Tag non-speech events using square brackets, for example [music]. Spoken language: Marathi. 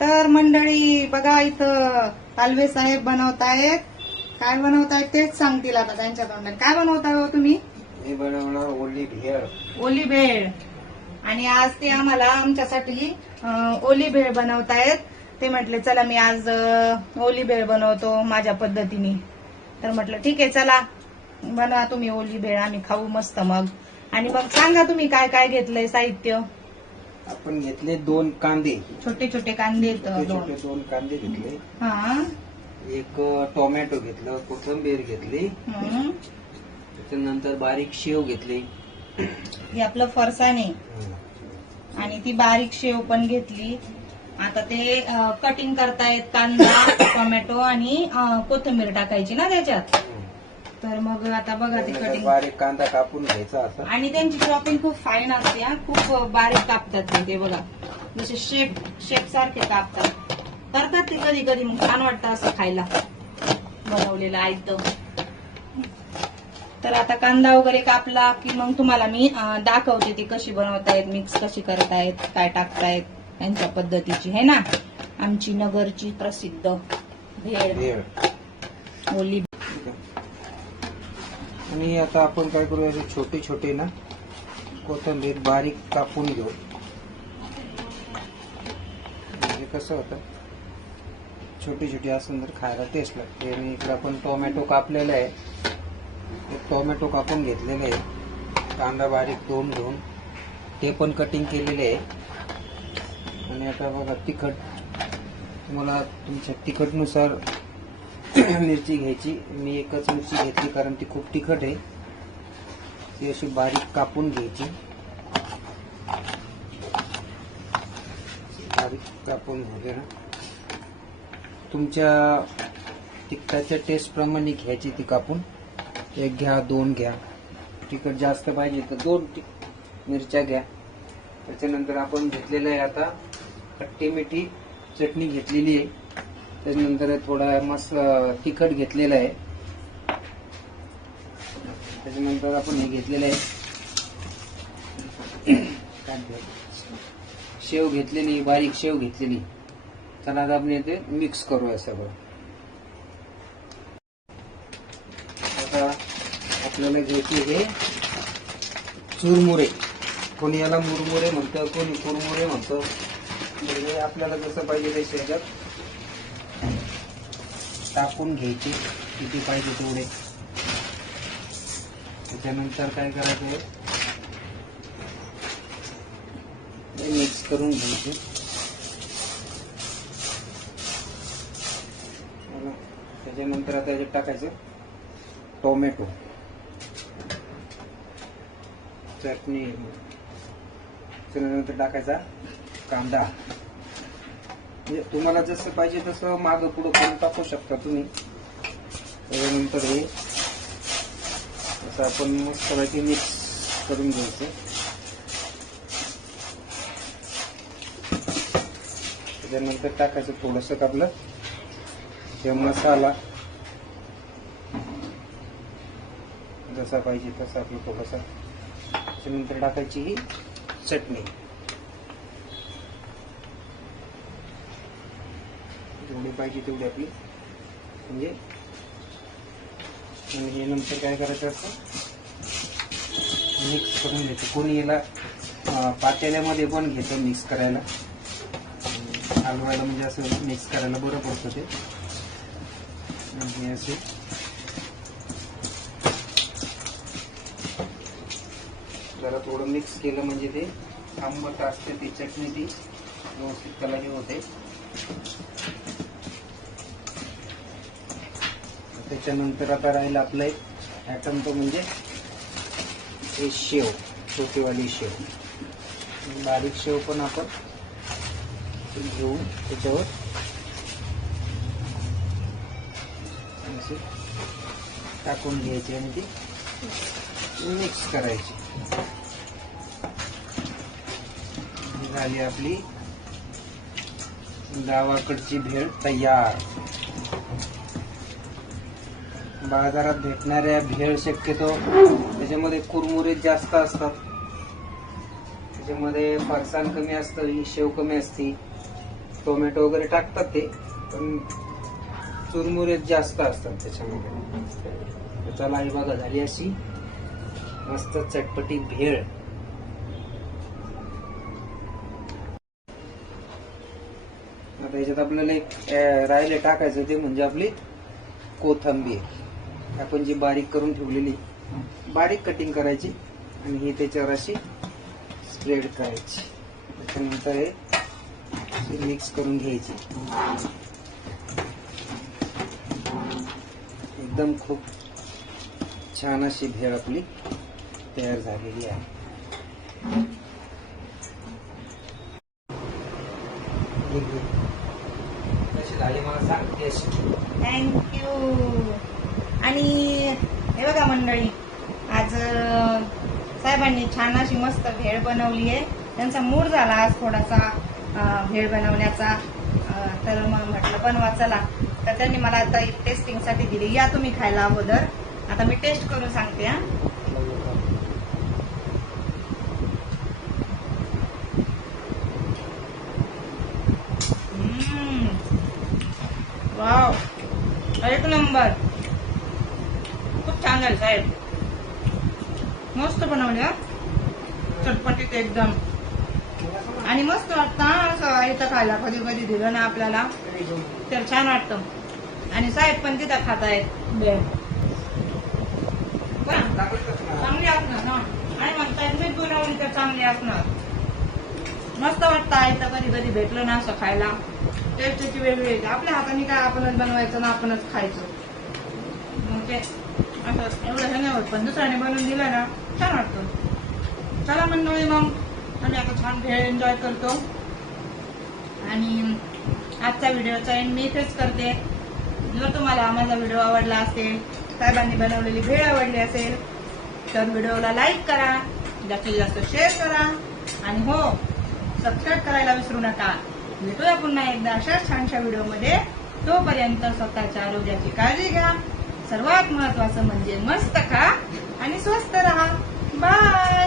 तर मंडळी बघा इथं तालवे साहेब बनवतायत. काय बनवतायत तेच सांगतील आता त्यांच्या तोंडात. काय बनवताय हो तुम्ही? मी बनवणार ओली भेळ. ओली भेळ. आणि आज ते आम्हाला आमच्यासाठी अं, ओली भेळ बनवतायत. ते म्हटले चला मी आज अं, ओली भेळ बनवतो माझ्या पद्धतीने. तर म्हटलं ठीक आहे चला. बनवा तुम्ही ओली भेळ आम्ही खाऊ मस्त मग. आणि मग सांगा तुम्ही काय काय घेतलंय साहित्य? आपण घेतले दोन कांदे. छोटे छोटे कांदे छोटे दोन छोटे दोन. कांदे घेतले. हा. एक टोमॅटो घेतलं कोथिंबीर घेतली. त्याच्यानंतर बारीक शेव घेतली. हे आपलं फरसाण. आहे आणि ती बारीक शेव पण घेतली. आता ते कटिंग करतायत कांदा [coughs] टोमॅटो आणि कोथिंबीर टाकायची ना त्याच्यात? तर मग आता बघा ते कटिंग बारीक कांदा कापून घ्यायचा असा आणि त्यांची चॉपिंग खूप फाईन असते हा. खूप बारीक कापतात ते, ते बघा. जसे शेप शेप सारखे कापतात. करतात ते कधी कधी मग छान वाटतं असं खायला. बनवलेलं आयतं तर आता कांदा वगैरे कापला की मग तुम्हाला मी दाखवते ती कशी बनवतायत मिक्स कशी करतायत काय टाकतायत यांच्या पद्धतीची है ना? आमची नगरची प्रसिद्ध भेळ. भेळ. ओली आणि आता आपण काय करूया असे छोटे छोटे ना कोथिंबीर बारीक कापून घेऊ. म्हणजे कसं होतं छोटी छोटी असून तर खायला टेस्ट लागते. आणि इकडे आपण टोमॅटो कापलेला आहे. एक टोमॅटो कापून घेतलेले आहे. कांदा बारीक दोन घेऊन ते पण कटिंग केलेले आहे. आणि आता बघा तिखट. तुम्हाला तुमच्या तिखटनुसार मिरची घ्यायची. मी एकच मिरची घेतली कारण ती खूप तिखट आहे. ती अशी बारीक कापून घ्यायची. बारीक कापून वगैरे. तुमच्या तिखटाच्या टेस्टप्रमाणे घ्यायची ती कापून. एक घ्या दोन घ्या. तिखट जास्त पाहिजे तर दोन मिरच्या घ्या. त्याच्यानंतर आपण घेतलेलं आहे आता खट्टी मिठी चटणी घेतलेली आहे. त्याच्यानंतर थोडा मस्त तिखट घेतलेलं आहे. त्याच्यानंतर आपण हे घेतलेलं आहे. काय शेव घेतलेली बारीक शेव घेतलेली. चला आता आपण ते मिक्स करूया सगळं. आता आपल्याला घ्यायचे हे चुरमुरे. कोणी याला मुरमुरे म्हणतं कोणी कुरमुरे म्हणतं. म्हणजे आपल्याला जसं पाहिजे ते ह्याच्यात टाकून घ्यायचे. किती पाहिजे तेवढे. त्याच्यानंतर काय करायचं मिक्स करून घ्यायचे. त्याच्यानंतर आता याच्यात टाकायचं. टोमॅटो. चटणी. त्याच्यानंतर टाकायचा कांदा. म्हणजे तुम्हाला जसं पाहिजे तसं मागं पुढं करून टाकू शकता तुम्ही. त्याच्यानंतर हे असं आपण मस्तपैकी मिक्स करून घ्यायचं. त्याच्यानंतर टाकायचं थोडंसं आपलं हे मसाला. जसा पाहिजे तसा आपलं थोडासा. त्याच्यानंतर टाकायची ही चटणी. जेवढी पाहिजे तेवढी आपली. म्हणजे आणि हे नंतर काय करायचं असतं? मिक्स करून घ्यायचं. कोणी याला पातेल्यामध्ये पण घेतं मिक्स करायला. हलवायला म्हणजे असं मिक्स करायला बरं पडतं ते. आणि असे. जरा थोडं मिक्स केलं म्हणजे ते आंबट असते ती चटणी ती व्यवस्थित त्याला हे होते. त्याच्यानंतर आता राहील आपलं एक ॲटम तो म्हणजे हे शेव छोटीवाली शेव. बारीक शेव पण आपण घेऊन त्याच्यावर. असे टाकून घ्यायची आणि ती मिक्स करायची. झाली आपली गावाकडची भेळ तयार. बाजारात भेटणाऱ्या भेळ शक्यतो त्याच्यामध्ये कुरमुरे जास्त असतात. त्याच्यामध्ये फरसाण कमी असतं ही शेव कमी असते. टोमॅटो वगैरे टाकतात ते पण चुरमुरे जास्त असतात त्याच्यामध्ये. तर चला ही बघा झाली अशी मस्त चटपटी भेळ. आता याच्यात आपल्याला एक राहिले टाकायचं ते म्हणजे आपली कोथंबीर. आपण जी बारीक करून ठेवलेली बारीक कटिंग करायची आणि ही त्याच्यावर अशी स्प्रेड करायची. त्याच्यानंतर हे मिक्स करून घ्यायची. एकदम खूप छान अशी भेळ आपली तयार झालेली आहे. कशी झाली मला सांग टेस्ट. थँक्यू आणि हे बघा मंडळी आज साहेबांनी छान अशी मस्त भेळ बनवली आहे. त्यांचा मूड झाला आज थोडासा भेळ बनवण्याचा. तर मग म्हटलं बनवा चला. तर त्यांनी मला आता टेस्टिंगसाठी दिली. या तुम्ही खायला अगोदर. आता मी टेस्ट करून सांगते हा. वाव. एक नंबर. झालं साहेब. मस्त बनवले हा. चटपटीत एकदम. आणि मस्त वाटतं इथं खायला कधी कधी दिलं ना आपल्याला तर छान वाटतं. आणि साहेब पण तिथं खात आहेत चांगली असणार ना आणि म्हणतात मी बनवली तर चांगली असणार. मस्त वाटतं आयतं कधी कधी भेटलं ना असं खायला. टेस्ट त्याची वेगळी आपल्या हाताने काय आपणच बनवायचं ना आपणच खायचं. मग ते असं एवढं हे नाही होत पण दुसऱ्याने बनवून दिलं ना छान वाटतं चला मंडळी मग आम्ही आता छान भेळ एन्जॉय करतो आणि आजचा व्हिडिओचा एंड मी इथेच करते जर तुम्हाला माझा व्हिडिओ आवडला असेल साहेबांनी बनवलेली भेळ आवडली असेल तर व्हिडिओला लाईक करा. जास्तीत जास्त शेअर करा आणि हो सबस्क्राईब करायला विसरू नका. भेटूया पुन्हा एकदा अशाच छानशा व्हिडिओमध्ये तोपर्यंत स्वतःच्या आरोग्याची काळजी घ्या. सर्वात महत्वाचं म्हणजे मस्त खा आणि स्वस्त राहा. बाय